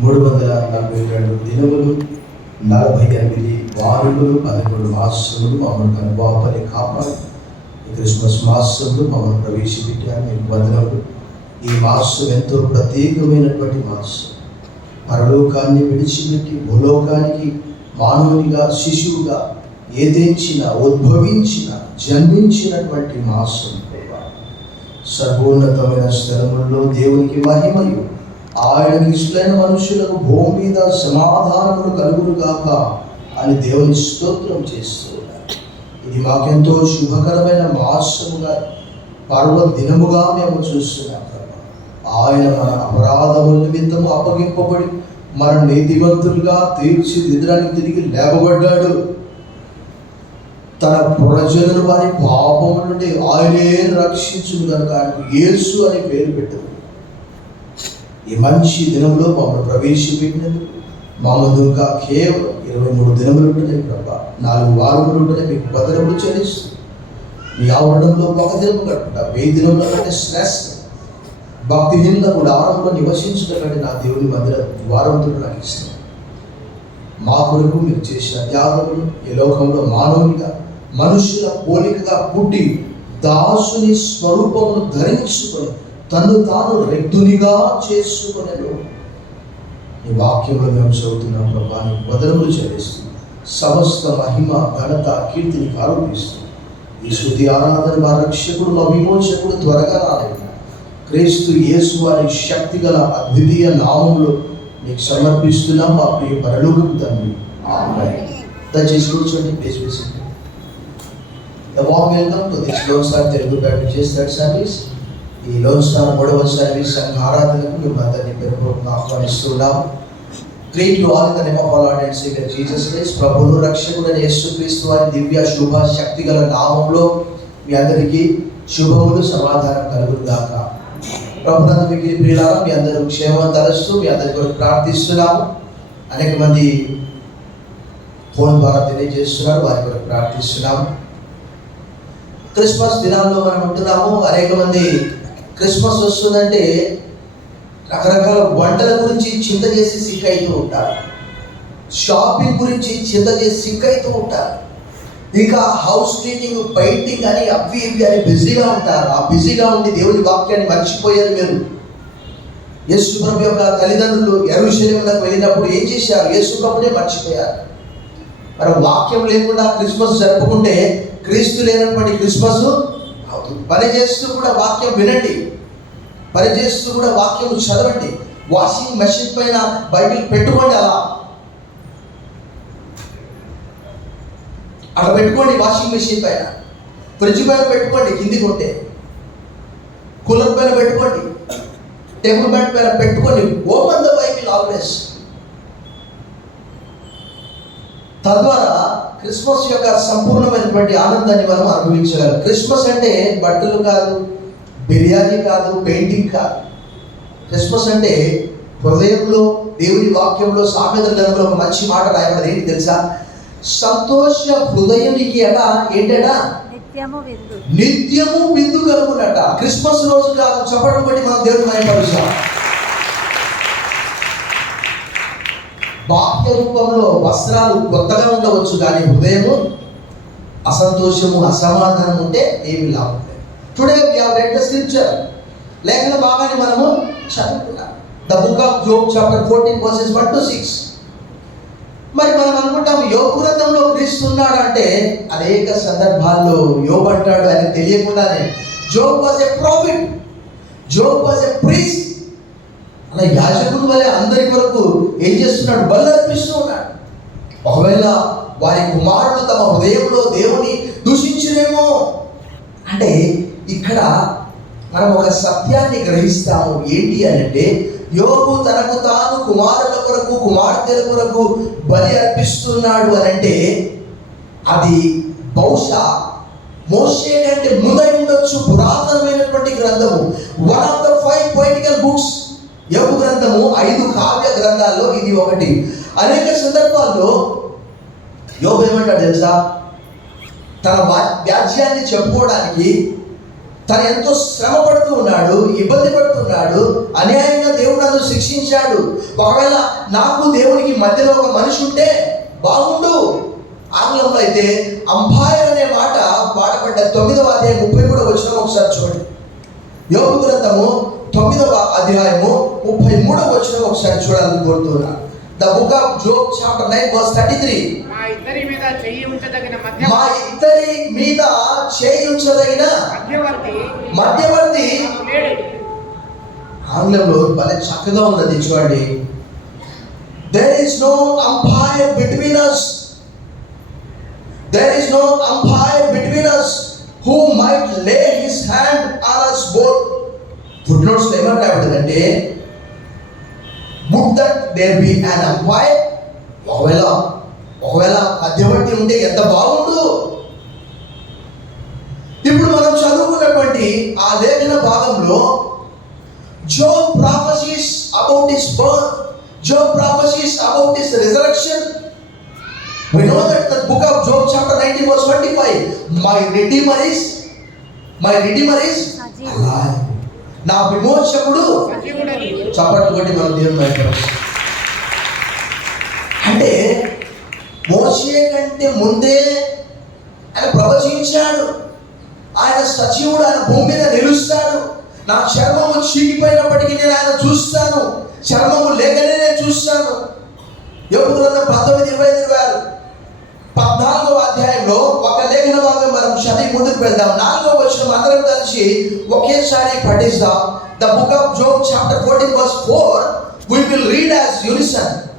మూడు వందల నలభై రెండు దినములు నలభై ఎనిమిది వారములు పదకొండు మాసములు మమ్మల్ని కనుబాపని కాపాడు క్రిస్మస్ మాసంలో మమ్మల్ని ప్రవేశపెట్టారు మీకు వందనములు. ఈ మాసం ఎంతో ప్రత్యేకమైనటువంటి మాసం. పరలోకాన్ని విడిచిపెట్టి భూలోకానికి మానవునిగా శిశువుగా ఏదించిన ఉద్భవించిన జన్మించినటువంటి మాసం. సర్వోన్నతమైన స్థలముల్లో దేవునికి మహిమయు. ఆయనకు ఇష్టమైన మనుషులకు భూమి మీద సమాధానములు కలుగును గాక అని దేవుని స్తోత్రం చేస్తున్నారు ఇది మాకెంతో శుభకరమైన మాసముగా పర్వ దినముగా మేము చూస్తున్నాం ఆయన మన అపరాధముల నిమిత్తము అప్పగింపబడి మన నీతివంతులుగా తీర్చిదిద్దడానికి తిరిగి లేవబడ్డాడు. తన ప్రజలను వారి పాపము నుండి ఆయనే రక్షించు కనుక ఆయనకు యేసు అని పేరు పెట్టారు ఈ మంచి దినంలో మమ్మల్ని ప్రవేశపెట్టినది. మామూలు ఇంకా కేవలం ఇరవై మూడు దినములు ఉంటుంది ప్రభా. నాలుగు వారములు ఉంటుంది మీకు భద్రములు చెల్లిస్తుంది మీ ఆవరణంలో ఒక దినము కట్టుకుంటా వెయ్యి దినంలో కంటే భక్తి భక్తిహీనుల కూడా ఆరంభంలో నివసించడం కంటే నా దేవుని మందిర ద్వారంతో నాకు ఇష్టం. మా కొరకు మీరు చేసిన త్యాగములు ఈ లోకంలో మానవునిగా మనుషుల పోలికగా పుట్టి దాసుని స్వరూపమును ధరించుకొని తను తాను రెడ్డునిగా చేసుకునేను. ఈ వాక్యంలో మేము చదువుతున్నాం ప్రభా నీ వదనములు చెల్లిస్తూ సమస్త మహిమ ఘనత కీర్తిని ఆరోపిస్తూ ఈ శుద్ధి ఆరాధన మా రక్షకుడు మా విమోచకుడు త్వరగా రాలేదు. క్రీస్తు యేసు వారి శక్తి గల అద్వితీయ నామంలో నీకు సమర్పిస్తున్నాం మా ప్రియ పరలోకం తండ్రి. దయచేసి కూర్చోండి ప్లేస్ వేసి the warm welcome to this lone star Telugu battery చేస్తారు సర్వీస్ ఈ లోన్ స్టార్ మూడవ సర్వీస్ సంఘ ఆరాధనకు మేము అందరినీ పెరుగు ఆహ్వానిస్తున్నాం. Green to all the name of all and savior Jesus Christ ప్రభువును రక్షకుడైన యేసుక్రీస్తు వారి దివ్య శుభ శక్తి గల నామంలో మీ అందరికీ శుభములు సమాధానం కలుగుగాక ప్రభుత్వ మీకు ప్రియులారా మీ అందరూ క్షేమం తలస్తూ మీ అందరి కొరకు ప్రార్థిస్తున్నాము. అనేక మంది ఫోన్ ద్వారా తెలియజేస్తున్నారు వారి కొరకు ప్రార్థిస్తున్నాము. క్రిస్మస్ దినాల్లో మనం ఉంటున్నాము. అనేక మంది క్రిస్మస్ వస్తుందంటే రకరకాల వంటల గురించి చింత చేసి సిక్ అవుతూ ఉంటారు. షాపింగ్ గురించి చింత చేసి సిక్ అవుతూ ఉంటారు. ఇంకా హౌస్ క్లీనింగ్ పెయింటింగ్ అని అవి ఇవి అని బిజీగా ఉంటారు. ఆ బిజీగా ఉండి దేవుని వాక్యాన్ని మర్చిపోయారు మీరు. యేసు ప్రభు యొక్క తల్లిదండ్రులు ఎరుశల్యంలోకి వెళ్ళినప్పుడు ఏం చేశారు? యేసు ప్రభునే మర్చిపోయారు. మరి వాక్యం లేకుండా క్రిస్మస్ జరుపుకుంటే క్రీస్తు లేనటువంటి క్రిస్మస్ అవుతుంది. పని చేస్తూ కూడా వాక్యం వినండి. పనిచేస్తూ కూడా వాక్యం చదవండి. వాషింగ్ మెషిన్ పైన బైబిల్ పెట్టుకోండి అలా. అక్కడ పెట్టుకోండి వాషింగ్ మెషిన్ పైన. ఫ్రిడ్జ్ పైన పెట్టుకోండి కిందికి ఉంటే కూలర్ పైన పెట్టుకోండి. టేబుల్ మ్యాట్ పైన పెట్టుకోండి. ఓపెన్ ద బైబిల్ ఆల్వేస్ తద్వారా క్రిస్మస్ యొక్క సంపూర్ణమైనటువంటి ఆనందాన్ని మనం అనుభవించగలం. క్రిస్మస్ అంటే బట్టలు కాదు బిర్యానీ కాదు పెయింటింగ్ కాదు. క్రిస్మస్ అంటే హృదయంలో దేవుని వాక్యంలో సామెత గ్రంథంలో ఒక మంచి మాట రాయబడింది. ఏంటి తెలుసా? సంతోష హృదయానికి ఎట ఏంటట? నిత్యము విందు. కలుగునట. క్రిస్మస్ రోజు కాదు చప్పట్లు బట్టి మనం దేవుని మయపరుస్తాం బాహ్య రూపంలో వస్త్రాలు కొత్తగా ఉండవచ్చు కానీ హృదయము అసంతోషము అసమాధానం ఉంటే ఏమి లాభం. Today we have read the scripture లేఖన భాగాన్ని మనము చదువుకున్నాం the book of Job chapter fourteen verses one to six మరి మనం అనుకుంటాం యోగ క్రీస్తున్నాడు అంటే అనేక సందర్భాల్లో యోబ్ అంటాడు అని తెలియకుండానే Job was a prophet Job was a priest అలా యాజకుడు వలె అందరి కొరకు ఏం చేస్తున్నాడు? బలు అర్పిస్తూ ఉన్నాడు. ఒకవేళ వారి కుమారుడు తమ హృదయంలో దేవుని దూషించరేమో అంటే ఇక్కడ మనం ఒక సత్యాన్ని గ్రహిస్తాము. ఏంటి అని అంటే యోగు తనకు తాను కుమారుల కొరకు కుమార్తెల కొరకు బలి అర్పిస్తున్నాడు అని అంటే అది బహుశా మోసే కంటే ముందై ఉండొచ్చు పురాతనమైనటువంటి గ్రంథము. One of the five poetical books యోగు గ్రంథము ఐదు కావ్య గ్రంథాల్లో ఇది ఒకటి. అనేక సందర్భాల్లో యోగు ఏమంటాడు తెలుసా? తన వా- వ్యాజ్యాన్ని చెప్పుకోవడానికి తను ఎంతో శ్రమ పడుతూ ఉన్నాడు ఇబ్బంది పడుతున్నాడు అన్యాయంగా దేవుడు నన్ను శిక్షించాడు. ఒకవేళ నాకు దేవునికి మధ్యలో ఒక మనిషి ఉంటే బాగుండు. ఆంగ్లంలో అయితే అంపాయర్ అనే మాట వాడబడ్డ తొమ్మిదవ అధ్యాయం ముప్పై మూడవ వచ్చిన ఒకసారి చూడండి. యోగ గ్రంథము తొమ్మిదవ అధ్యాయము ముప్పై మూడవ వచ్చిన ఒకసారి చూడాలని కోరుతున్నాను. The book of Job chapter nine verse thirty three ఇద్దరి మీద చెయ్యి ఉంచదగిన మధ్య మా ఇద్దరి మీద చేయించదగిన మధ్యవర్తి మధ్యవర్తి లేడు. ఆంగ్లంలో భలే చక్కగా ఉన్నది చూడండి. There is no umpire between us there is no umpire between us who might lay his hand on us both footnotes ఏమని రాబడిందంటే would that there be an umpire ఒకవేళ మధ్యవర్తి ఉంటే ఎంత బాగుండు ఇప్పుడు మనం చదువుకున్నటువంటి ఆ లేఖన భాగంలో Job prophecies about his birth. Job prophecies about his resurrection. We know that the book of Job, chapter 19, verse 25. My Redeemer is, my Redeemer is alive. నా విమోచకుడు చప్పట్లు కొట్టి మనం దేవుని అంటే మోసే కంటే ముందే ఆయన ప్రవచించాడు. ఆయన సజీవుడు ఆయన భూమి మీద నిలుస్తాడు. నా చర్మము చీకిపోయినప్పటికీ నేను ఆయన చూస్తాను. చర్మము లేకనే నేను చూస్తాను. యోగు పంతొమ్మిది ఇరవై ఐదు ఇరవై పద్నాలుగో అధ్యాయంలో ఒక లేఖన భాగం మనం చదివి ముందుకు వెళ్దాం. నాలుగో వచ్చిన అందరం కలిసి ఒకేసారి పఠిస్తాం. The book of Job chapter fourteen verse four we will read as unison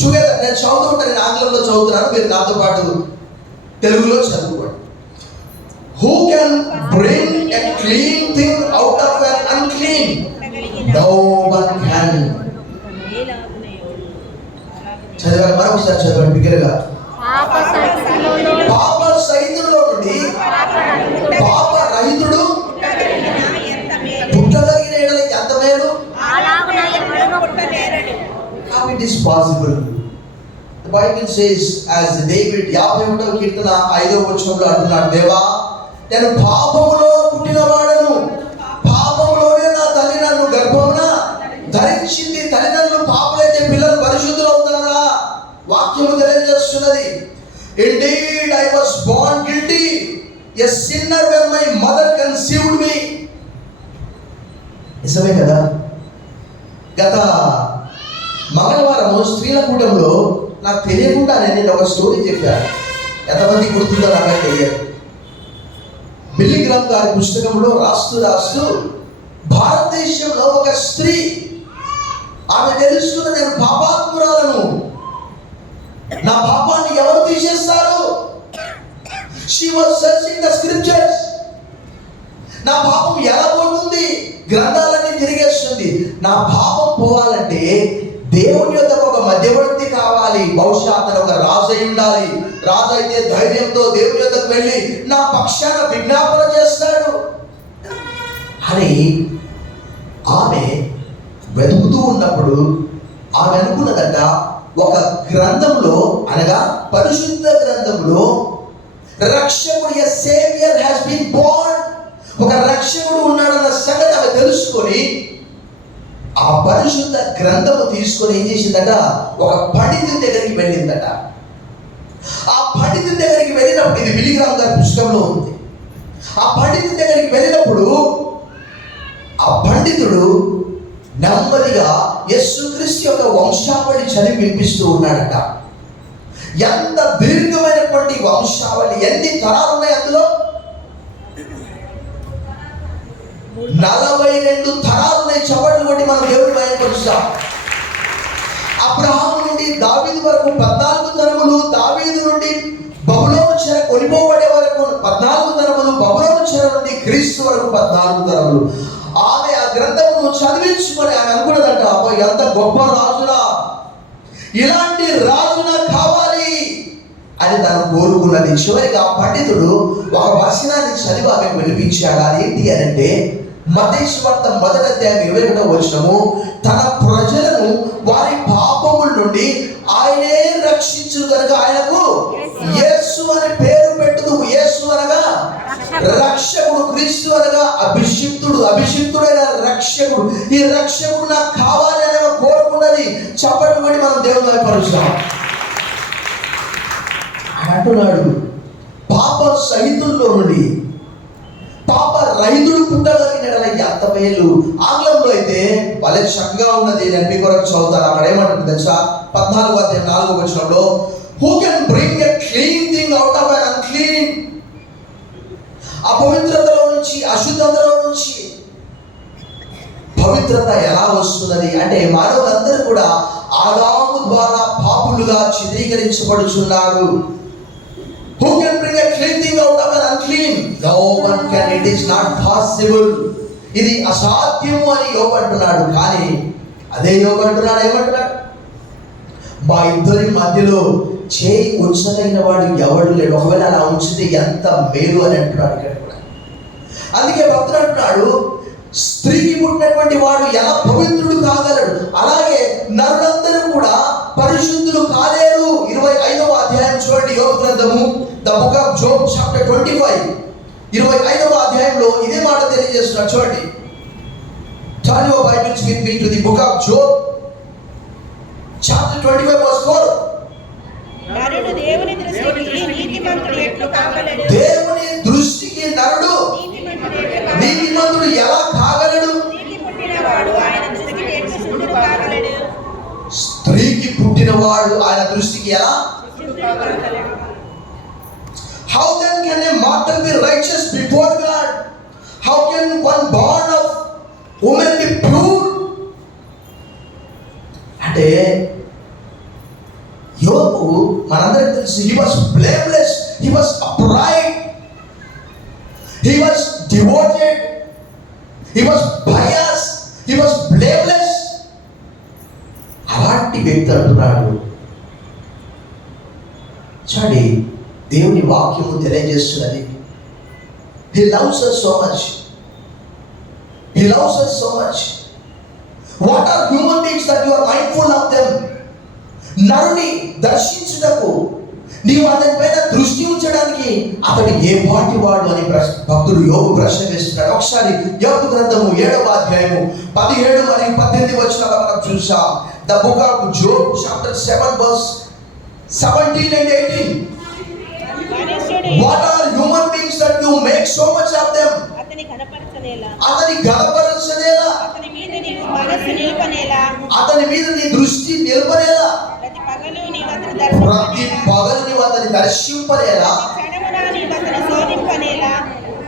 together నేను చదువుతుంటే నేను ఆంగ్లంలో చదువుతున్నాను మీరు నాతో పాటు తెలుగులో చదువుకోండి. Who can bring a clean thing out of an unclean no one can చదివారు? మరొకసారి చదవండి బిగ్గరగా పాప సహితుల్లో నుండి పాప రహితుడు పుట్టగలిగిన ఎంత మేలు ఎప్పుడును how Bible says as David యాభై ఒకటో కీర్తన ఐదో వచనంలో అంటున్నాడు దేవా నేను పాపములో పుట్టినవాడను. పాపములోనే నా తల్లి నన్ను గర్భమున ధరించింది. తల్లిదండ్రులు పాపలైతే పిల్లలు పరిశుద్ధులు అవుతారా? వాక్యము తెలియజేస్తున్నది. Indeed I was born guilty a sinner when my mother conceived me నిజమే కదా? గత మంగళవారం స్త్రీల కూటంలో నాకు తెలియకుండానే నేను ఒక స్టోరీ చెప్పాను ఎంతమంది గుర్తుందో నాకు తెలియదు. బిల్లిగ్రామ్ గారి పుస్తకంలో రాస్తూ రాస్తూ భారతదేశంలో ఒక స్త్రీ ఆమె తెలుసుకున్న నేను పాపాత్మురాలను. నా పాపాన్ని ఎవరు తీసేస్తారు? She was searching the scriptures నా పాపం ఎలా పోతుంది? గ్రంథాలన్నీ తిరిగేస్తుంది. నా పాపం పోవాలంటే దేవుని యొక్క ఒక మధ్యవర్తి కావాలి. బహుశా అతను ఒక రాజు అయి ఉండాలి. రాజు అయితే ధైర్యంతో దేవుని యొక్కకు వెళ్ళి నా పక్షాన విజ్ఞాపన చేస్తాడు. అని ఆమె వెతుకుతూ ఉన్నప్పుడు ఆమె అనుకున్నదట ఒక గ్రంథంలో అనగా పరిశుద్ధ గ్రంథంలో రక్షకుడు సేవియర్ హ్యాస్ బీన్ బోర్న్ ఒక రక్షకుడు ఉన్నాడన్న సంగతి ఆమె తెలుసుకొని ఆ పరిశుద్ధ గ్రంథము తీసుకొని ఏం చేసిందట? ఒక పండితుడి దగ్గరికి వెళ్ళిందట. ఆ పండితుడి దగ్గరికి వెళ్ళినప్పుడు ఇది విలిగ్రామ్ గారి పుస్తకంలో ఉంది. ఆ పండితుడి దగ్గరికి వెళ్ళినప్పుడు ఆ పండితుడు నెమ్మదిగా యస్సుక్రీస్తు యొక్క వంశావళి చదివి వినిపిస్తూ ఉన్నాడట. ఎంత దీర్ఘమైనటువంటి వంశావళి ఎన్ని తరాలు ఉన్నాయి అందులో? నలభై రెండు తరాలు ఉన్నాయి చవట్లు కొట్టి మనం దేవుడు బయటపరుస్తాం అబ్రహాం నుండి దావీదు వరకు పద్నాలుగు తరములు దావీదు నుండి బబులోను చెర కొనిపోబడే వరకు పద్నాలుగు తరములు బబులోను చెర నుండి క్రీస్తు వరకు పద్నాలుగు తరములు. ఆమె ఆ గ్రంథమును చదివించుకొని ఆమె అనుకున్నదంట అబ్బో ఎంత గొప్ప రాజురా. ఇలాంటి రాజున కావాలి. అని తను కోరుకున్నది. చివరికి ఆ పండితుడు ఒక వచనాన్ని చదివి ఆమె వినిపించాడు అదేంటి అని అంటే మతేశ్వర్త మొదటి అధ్యాయం ఇరవై ఒకటో వచనము తన ప్రజలను వారి పాపముల నుండి ఆయనే రక్షించు కనుక ఆయనకు యేసు అని పేరు పెట్టుదు యేసు అనగా రక్షకుడు. క్రీస్తు అనగా అభి రక్షకుడు. నాకు కావాలి అని కోరుకున్నది చప్పట్లు బట్టి మనం దేవుని పరుస్తాం అంటున్నాడు పాప సహితుల్లో నుండి పాప రైతులు పుట్టగలిగిన ఎంత మేలు ఆంగ్లంలో అయితే భలే చక్కగా ఉన్నది నేను మీ కొరకు చదువుతాను అక్కడ ఏమంటుంది తెలుసా? పద్నాలుగు అధ్యాయం నాలుగు వచ్చినప్పుడు who can bring a clean thing out of an unclean అపవిత్రతలో నుంచి అశుద్ధతలో నుంచి పవిత్రత ఎలా వస్తున్నది? అంటే మానవులందరూ కూడా ఆదాము ద్వారా పాపులుగా చిత్రీకరించబడుచున్నారు who can one not possible ఇది అసాధ్యము అని యోగ అంటున్నాడు. కానీ అదే యోగ అంటున్నాడు ఏమంటున్నాడు? మా ఇద్దరి మధ్యలో చేయి ఉంచదగిన వాడు ఎవడు లేడు. ఒకవేళ అలా ఉంచితే ఎంత మేలు అని అంటున్నాడు ఇక్కడ కూడా. అందుకే భక్తుడు అంటున్నాడు స్త్రీకి పుట్టినటువంటి వాడు ఎలా పవిత్రుడు కాగలడు? అలాగే నరులందరూ కూడా పరిశుద్ధులు కాలేరు. ఇరవై ఐదవ అధ్యాయం చూడండి యోగ గ్రంథము the book of Job chapter twenty five. ఇరవై ఐదవ అధ్యాయంలో ఇదే మాట తెలియజేస్తున్నాడు చూడండి. your Bibles with me to the book of Job, chapter 25, verse 4. నరుడు దేవుని దృష్టికి నీతిమంతుడు ఎట్లు కాగలడు? దేవుని దృష్టికి నరుడు నీతిమంతుడు ఎలా కాగలడు? నీతి పుట్టినవాడు ఆయన దృష్టికి ఎట్లు శుద్ధుడు కాగలడు? స్త్రీకి పుట్టినవాడు ఆయన దృష్టికి ఎలా? శుద్ధుడు కాగలడు. How then can a mortal be righteous before God how can one born of woman be pure అంటే యోగు మనందరికి తెలుసు he was blameless he was upright he was devoted he was pious he was blameless అలాంటి వ్యక్తి అంటున్నాడు. చూడండి దేవుని వాక్యము తెలియజేస్తున్నది. He loves us so much he loves us so much what are human beings that you are mindful of them నరుని దర్శించుటకు నీవు అతని పైన దృష్టి ఉంచడానికి అతడు ఏ పాటి వాడు అని ప్రశ్న భక్తుడు యోగు ప్రశ్న వేస్తున్నాడు. ఒకసారి యోగు గ్రంథము ఏడవ అధ్యాయము పదిహేడు మరియు పద్దెనిమిది వచ్చిన మనం చూసాం. The book of Job chapter seven verse seventeen and eighteen what are human beings that you make so much of them అతని కనపరచనేలా. అతని గణపరచనేలా అతని మీద నీవు మనస్సు నిలుపనేలా. అతని మీద నీ దృష్టి నిలపనేలా? ప్రతి పగలు నీవు అతని ప్రతి దర్శింపనేలా పగలు నీవు అతని దర్శింపనేలా? క్షణమున నీవు అతని శోధింపనేలా.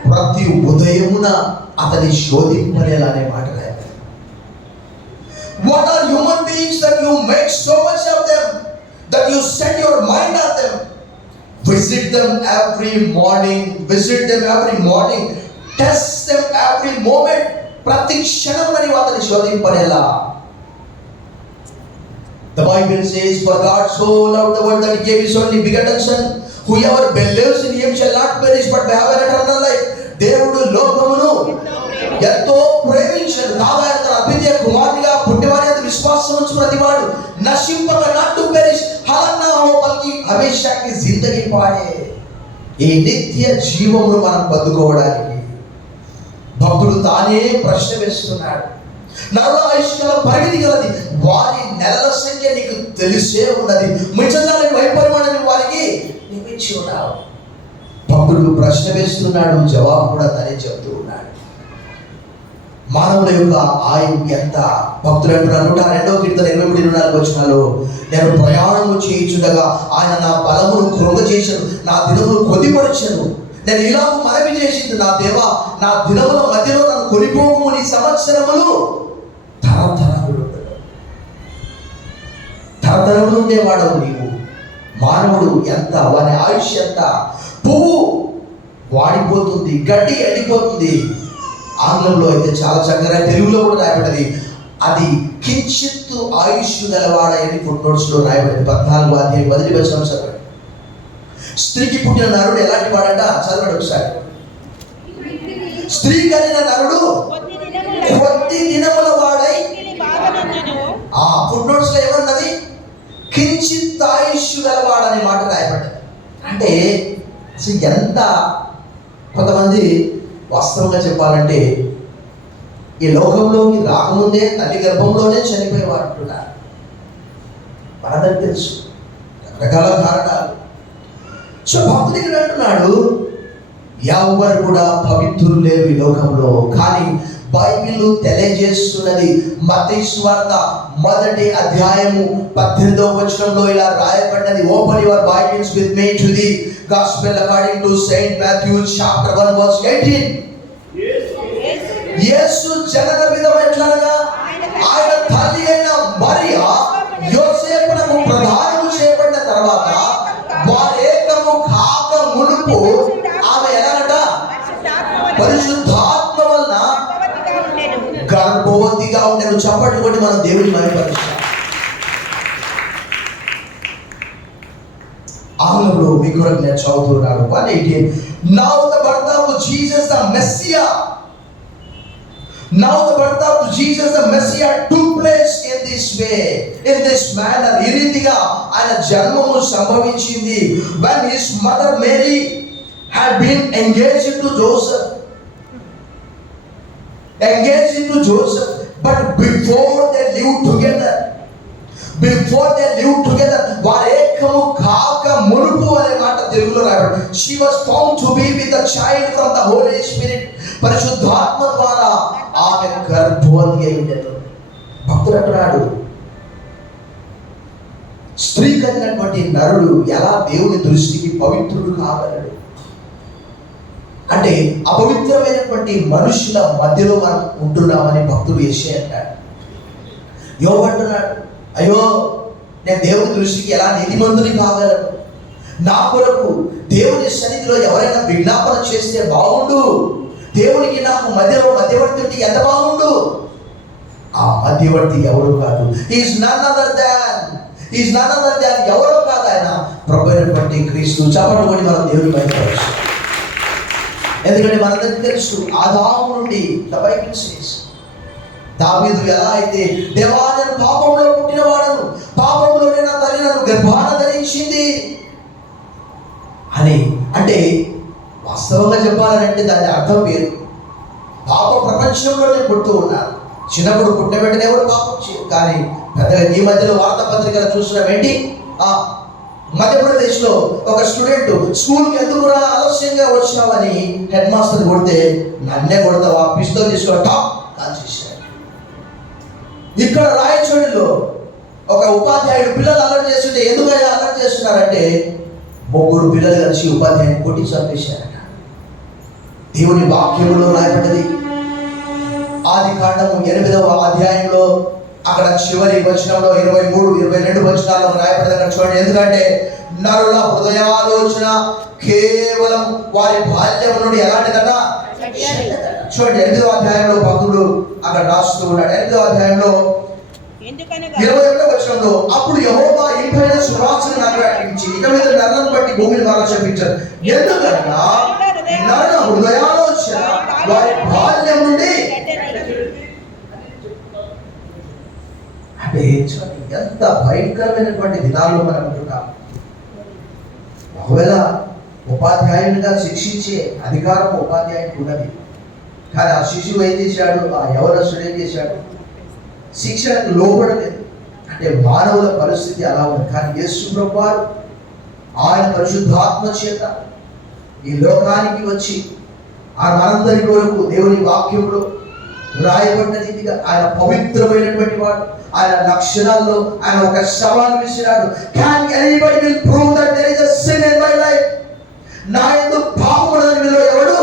ప్రతి ఉదయమున అతని శోధింపనేలా అనే మాట what are human beings that you make so much of them that you set your mind on them visit them every morning visit them every morning test them every moment ప్రతి క్షణం నీవు అతని శోధింపనేలా The Bible says, For God so loved the world that he gave his only begotten Son, whoever believes in him shall not perish but may have an eternal life. దేవుడు లోకమును ఎంతో ప్రేమించాడు కాగా ఆయన తన అద్వితీయ కుమారునిగా పుట్టివారి విశ్వాసం ఉంచు ప్రతివాడు నశింపక నాటు బల్కి హమేషాకి జిందగీ పాడే ఈ నిత్య జీవమును మనం బతుకోవడానికి భక్తుడు తానే ప్రశ్న వేస్తున్నాడు. నల్ల ఆయుష్కాల పరిమితి గలది వారి నెలల సంఖ్య నీకు తెలిసే ఉన్నది. మించడానికి వైపరిమాణాన్ని వారికి నీవు ఇచ్చి ఉన్నావు. భక్తుడు ప్రశ్న వేస్తున్నాడు జవాబు కూడా తనే చెప్తూ ఉన్నాడు. మానవుల యొక్క ఆయువు ఎంత? భక్తులు అంటున్నారు నూట రెండవ కీర్తన ఇరవై మూడు ఇరవై నాలుగు వచ్చినాలు నేను ప్రయాణము చేయించుండగా ఆయన నా బలమును కృంగ చేశాను నా దినమును కొద్దిపరిచాను. నేను ఇలా మనవి చేసింది నా దేవ నా దినముల మధ్యలో నన్ను కొనిపోము నీ సంవత్సరములు తరతరములు తరతరములు ఉండేవాడవు నీవు. మానవుడు ఎంత వాని ఆయుష్ ఎంత? పువ్వు వాడిపోతుంది గడ్డి ఎండిపోతుంది. ఆంగ్లంలో అయితే చాలా చక్కగా తెలుగులో కూడా రాయబడింది అది కించిత్తు ఆయుష్ గలవాడని ఫుట్ నోట్స్లో రాయబడింది. పద్నాలుగు అధ్యాయం మొదటి వచ్చిన చదవండి. స్త్రీకి పుట్టిన నరుడు ఎలాంటి వాడట? చదవండి ఒకసారి. స్త్రీ కలిగిన నరుడు కొద్ది దినముల వాడై ఆ ఫుట్ నోట్స్లో ఏమన్నది? కించిత్ ఆయుష్ గలవాడనే మాట రాయబడ్డది. అంటే ఎంత కొంతమంది వాస్తవంగా చెప్పాలంటే ఈ లోకంలోకి రాకముందే తల్లి గర్భంలోనే చనిపోయేవారు అంటున్నారు. మనందరికి తెలుసు రకరకాల కారణాలు. సో భక్తుడు ఇక్కడ అంటున్నాడు ఎవరు కూడా పవిత్రులు లేరు ఈ లోకంలో కానీ బైబిల్ తెలియజేస్తున్నది మతేశ్వార్త మొదటి అధ్యాయము పద్దెనిమిదవ వచనంలో ఇలా రాయబడినది. Open your Bibles with me to the gospel according to saint Matthew chapter 1 verse 18 యేసు జనన విధం ఎట్లనగా? ఆయన తల్లి అయిన మరియా యోసేపునకు ప్రధానము చేయబడిన తర్వాత వారేకము కాక మునుపు ఆమె ఎలాగట పరిశుద్ధాత్మ వలన గర్భవతిగా ఉండేను. చప్పట్లు కొట్టి మనం దేవుని మహిమపరుస్తాం. ఆంగ్లంలో మీ కొరకు నేను చదువుతున్నాను. One eighteen now the birth of Jesus the messiah Now the birth of Jesus the Messiah took place in this way, in this manner. ఈ రీతిగా ఆయన జన్మము సంభవించింది when his mother Mary had been engaged to Joseph. Engaged to Joseph, but before they lived together, before they live together వారు ఏకము కాక మునుపు అనే మాట తెలుగులో రాయబడి she was found to be with the child from the Holy Spirit పరిశుద్ధాత్మ ద్వారా ఆమె గర్భవతి అయి ఉండేది. భక్తుడు అంటున్నాడు స్త్రీ కలిగినటువంటి నరుడు ఎలా దేవుని దృష్టికి పవిత్రుడు కాగలడు? అంటే అపవిత్రమైనటువంటి మనుషుల మధ్యలో మనం ఉంటున్నామని భక్తుడు యశే అంటాడు. యోగంటున్నాడు అయ్యో నేను దేవుని దృష్టికి ఎలా నీతిమంతుని కాగలను? నా కొరకు దేవుని సన్నిధిలో ఎవరైనా విజ్ఞాపన చేస్తే బాగుండు. దేవునికి నాకు మధ్యలో మధ్యవర్తి ఉంటే ఎంత బాగుండు? ఆ మధ్యవర్తి ఎవరు కాదు. Is none other than is none other than ఎవరో కాదు ఆయన. ప్రభు అయినటువంటి క్రీస్తు చప్పట్లు కొట్టి మనం దేవుని బయటపడచ్చు ఎందుకంటే మనందరికీ తెలుసు ఆదాము నుండి ద బైబిల్ సేస్ దావీదు ఎలా అయితే దేవా నేను పాపంలో పుట్టిన వాడను పాపంలోనే నా తల్లి నన్ను గర్భాన ధరించింది అని. అంటే వాస్తవంగా చెప్పాలంటే దాని అర్థం వేరు. పాప ప్రపంచంలోనే పుడుతూ ఉన్నారు. చిన్నప్పుడు పుట్టిన వెంటనే ఎవరు పాపం కానీ పెద్దగా ఈ మధ్యలో వార్తాపత్రికలు చూస్తున్నాం ఏంటి? ఆ మధ్యప్రదేశ్లో ఒక స్టూడెంట్ స్కూల్కి ఎందుకు రా ఆలస్యంగా వచ్చావని హెడ్ మాస్టర్ కొడితే నన్నే కొడతావా? పిస్తోల్ తీసుకొని టాప్! కాల్ చేశాడు ఇక్కడ రాయచోడిలో ఒక ఉపాధ్యాయుడు పిల్లలు అలర్ట్ చేస్తుంటే ఎందుకు అలర్ట్ చేస్తున్నారంటే ముగ్గురు పిల్లలు కలిసి ఉపాధ్యాయుని కొట్టి చంపేశారు. దేవుని వాక్యములో రాయబడ్డది ఆది కాండము ఎనిమిదవ అధ్యాయంలో అక్కడ చివరి వచనంలో ఇరవై మూడు ఇరవై రెండు వచనాల్లో రాయబడదని చూడండి. ఎందుకంటే నరుల హృదయాలోచన కేవలం వారి బాల్యం నుండి ఎలాంటిదట చూడండి ఎనిమిదవ అధ్యాయంలో భక్తుడు అక్కడ రాస్తూ ఉన్నాడు. ఎనిమిదవ అధ్యాయంలో ఇరవై ఒకటో వచనంలో అప్పుడు యహోవా ఇంపైన సువాసన నాకు అర్పించి ఇక మీద నరలను బట్టి భూమిని వారు చెప్పించారు ఎందుకనగా నరుల హృదయాలోచన వారి బాల్యం నుండి. అంటే చూడండి ఎంత భయంకరమైనటువంటి దినాల్లో మనం ఉంటున్నాం ఒకవేళ ఉపాధ్యాయునిగా శిక్షించే అధికారం ఉపాధ్యాయునికి ఉన్నది. కానీ ఆ శిశువు ఏం చేశాడు? ఆ యవనస్తుడు ఏం చేశాడు? శిక్షణకు లోబడలేదు. అంటే మానవుల పరిస్థితి అలా ఉంది. కానీ యేసు ప్రభు ఆయన పరిశుద్ధాత్మ చేత ఈ లోకానికి వచ్చి ఆ మనందరి కొరకు దేవుని వాక్యంలో రాయబడిన రీతిగా ఆయన పవిత్రమైనటువంటి వాడు. ఆయన లక్షణాల్లో ఆయన ఒక సవాల్ విసిరాడు. Can anybody will prove that there is a sin in my life నా యందు పాపములని మీలో ఎవడు?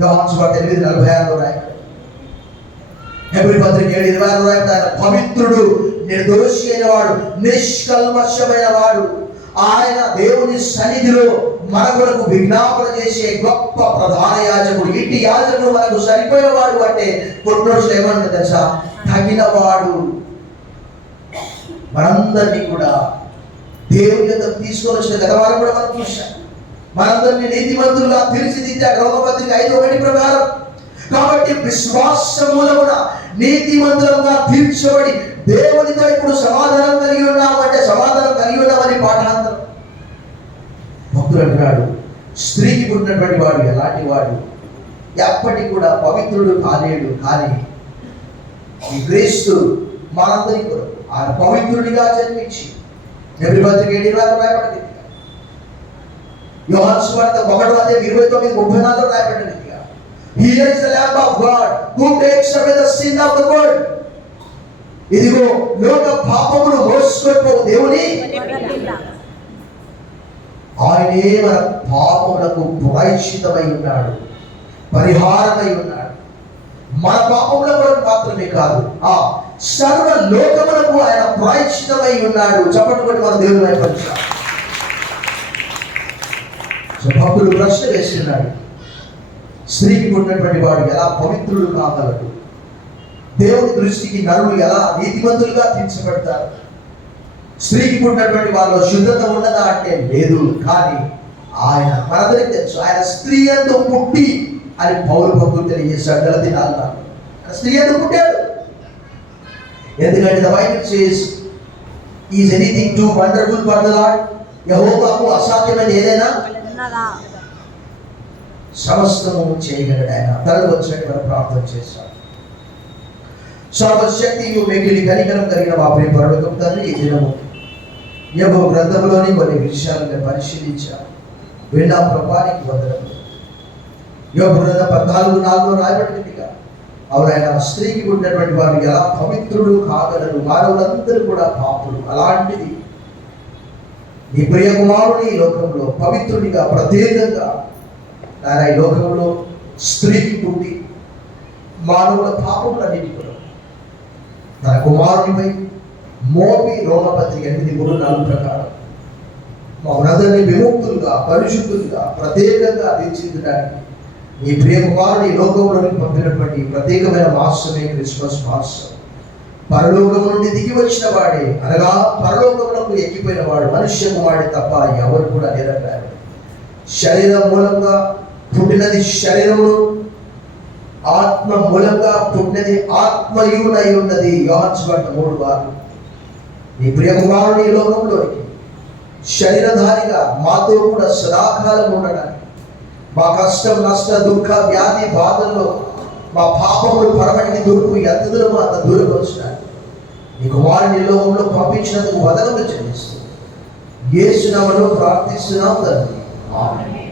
యోహాను సువార్త ఎనిమిది నలభై ఆరులో రాయబడి హెబ్రి పత్రిక ఏడు ఇరవై ఆరు రాయబడి ఆయన పవిత్రుడు నిర్దోషి అయిన వాడు నిష్కల్మషమైన వాడు ఆయన దేవుని సన్నిధిలో మన కొరకు విజ్ఞాపన చేసే గొప్ప ప్రధాన యాజకుడు ఇంటి యాజకుడు మనకు సరిపోయిన వాడు అంటే రోజులు ఏమంటుంది తెలుసా? తగిన వాడు మనందరినీ కూడా దేవుని యొక్క తీసుకొని వచ్చిన గత వారం కూడా మనం చూశాం. మనందరినీ నీతిమంతులుగా తీర్చిదిద్దే రోమపత్రిక ఐదు ఒకటి ప్రకారం. కాబట్టి విశ్వాస మూలమున నీతిమంతులుగా తీర్చబడి దేవునితో ఇప్పుడు సమాధానం కలిగి ఉన్నామంటే సమాధానం కలిగి ఉన్నామని అంటున్నాడు. స్త్రీకి పుట్టినటువంటి వాడు ఎలాంటి వాడు? ఎప్పటికి కూడా పవిత్రుడు కాలేడు కానీ ఈ క్రీస్తు మనందరి కొరకు ఆయన పవిత్రుడిగా జన్మించి ఎవరి పత్రిక ఏడు ఇరవై రాయబడింది. యోహాన్ సువార్త ఒకటో అదే ఇరవై తొమ్మిది ముప్పై నాలుగు రాయబడింది. He is the Lamb of God who takes away the sin of the world. ఇదిగో లోక పాపమును మోసుకొని దేవుని. ఆయనే మన పాపములకు ప్రాయశ్చితమై ఉన్నాడు పరిహారమై ఉన్నాడు. మన పాపముల కొరకు మాత్రమే కాదు ఆ సర్వ లోకములకు ఆయన ప్రాయశ్చితమై ఉన్నాడు. చెప్పటువంటి మన దేవుడు వైపరిచాం సో భక్తుడు ప్రశ్న వేస్తున్నాడు స్త్రీకి ఉన్నటువంటి వాడు ఎలా పవిత్రుడు కాగలడు? దేవుని దృష్టికి నరులు ఎలా నీతిమంతులుగా తీర్చబడతారు స్త్రీకి పుట్టినటువంటి వాళ్ళలో శుద్ధత ఉన్నదా అంటే లేదు. కానీ ఆయన మనందరికి తెలుసు. ఆయన స్త్రీ ఎందు పుట్టి అని పౌరు భక్తులు తెలియజేశాడు గలతి నాలుగు స్త్రీ ఎందు పుట్టాడు. ఎందుకంటే the Bible says is anything too wonderful for the Lord. యెహోవాకు అసాధ్యమైన ఏదైనా సమస్తము చేయగలడు ఆయన. తనకు వచ్చినట్టు మనం ప్రార్థన చేశాం. సర్వశక్తియు మిగిలి కనికరం కలిగిన మా ప్రియ పరలోకం తండ్రి ఈ దినము యహో గ్రంథంలోని కొన్ని విషయాలను పరిశీలించాను విన్నా ప్రభానికి వందనము యోగ గ్రంథం పద్నాలుగు నాలుగులో రాయబడినట్టుగా అవును స్త్రీకి ఉన్నటువంటి వారు ఎలా పవిత్రుడు కాగలరు? మానవులందరూ కూడా పాపులు. అలాంటిది నీ ప్రియకుమారుడు ఈ లోకంలో పవిత్రుడిగా ప్రత్యేకంగా ఆయన ఈ లోకంలో స్త్రీకి పుట్టి మానవుల పాపములన్నిటి కూడా తన కుమారునిపై మోపి రోమపత్రిక ఎనిమిది మూడు నాలుగు ప్రకారం. మా బ్రదర్ని విముక్తులుగా పరిశుద్ధులుగా ప్రత్యేకంగా తీర్చిదిద్దడానికి ఈ ప్రియ లోకంలోకి పంపినటువంటి ప్రత్యేకమైన మాసమే క్రిస్మస్ మాసం పరలోకం నుండి దిగి వచ్చిన వాడే అనగా పరలోకములకు ఎక్కిపోయిన వాడు మనుష్య వాడే తప్ప ఎవరు కూడా లేరంటారు. శరీరం మూలంగా పుట్టినది శరీరంలో ఆత్మ మూలంగా పుట్టినది ఆత్మయునై ఉన్నది. యోహన్స్ మూడు వారు నీ ప్రియ కుమారుని ఈ లోకంలోనికి. శరీరధారిగా మాతో కూడా సదాకాలం ఉండడానికి మా కష్టం నష్ట దుఃఖ వ్యాధి బాధల్లో మా పాపములు పరమటికి దూరపు ఎంత దూరం అంత దూరం వచ్చినాడు నీ కుమారుని లోకంలో పంపించినందుకు వదనలు చెల్లిస్తూ యేసునామలో ప్రార్థిస్తున్నాం తండ్రి.